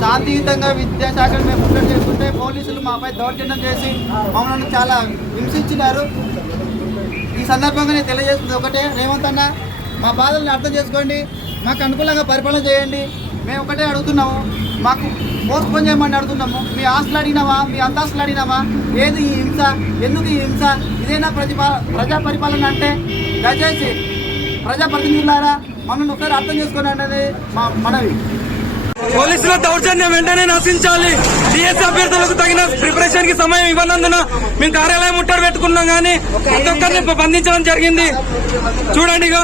శాంతియుతంగా విద్యాశాఖను మేము ముట్టడి చేస్తుంటే పోలీసులు మాపై దౌర్జన్యం చేసి మమ్మల్ని చాలా హింసించినారు. ఈ సందర్భంగా నేను తెలియజేస్తుంది ఒకటే, రేవంత్ అన్న మా బాధలను అర్థం చేసుకోండి, మాకు అనుకూలంగా పరిపాలన చేయండి. మేము ఒకటే అడుగుతున్నాము, మాకు పోస్ట్పోన్ చేయమని అడుగుతున్నాము. మీ ఆస్తులు అడిగినామా, మీ అంతాస్తులు అడిగినామా? ఏది ఈ హింస? ఎందుకు ఈ హింస? ఇదేనా ప్రజా పరిపాలన అంటే? దయచేసి ప్రజాప్రతినిధులారా మమ్మల్ని ఒకసారి అర్థం చేసుకోండి అనేది మా మనవి. పోలీసుల దౌర్జన్యం వెంటనే నశించాలి. డిఎస్సీ అభ్యర్థులకు తగిన ప్రిపరేషన్ కి సమయం ఇవ్వనందున మేము కార్యాలయం ముట్టడి పెట్టుకున్నాం, కానీ ప్రతి ఒక్కరిని బంధించడం జరిగింది. చూడండి, ఇక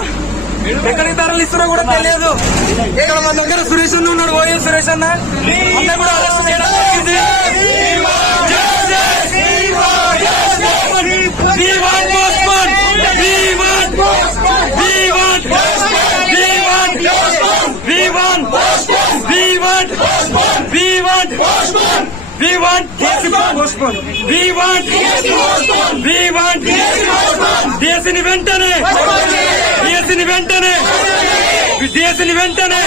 ఎక్కడికి తరలిస్తున్నా కూడా తెలియదు. ఇక్కడ మన దగ్గర సురేష్ అన్న ఉన్నాడు, ఓఎస్ సురేష్ అన్న కూడా అరెస్ట్ చేయడం జరిగింది. We want DSC postpone. We want DSC postpone. We want DSC postpone. DSC ni ventane. DSC ni ventane. DSC ni ventane.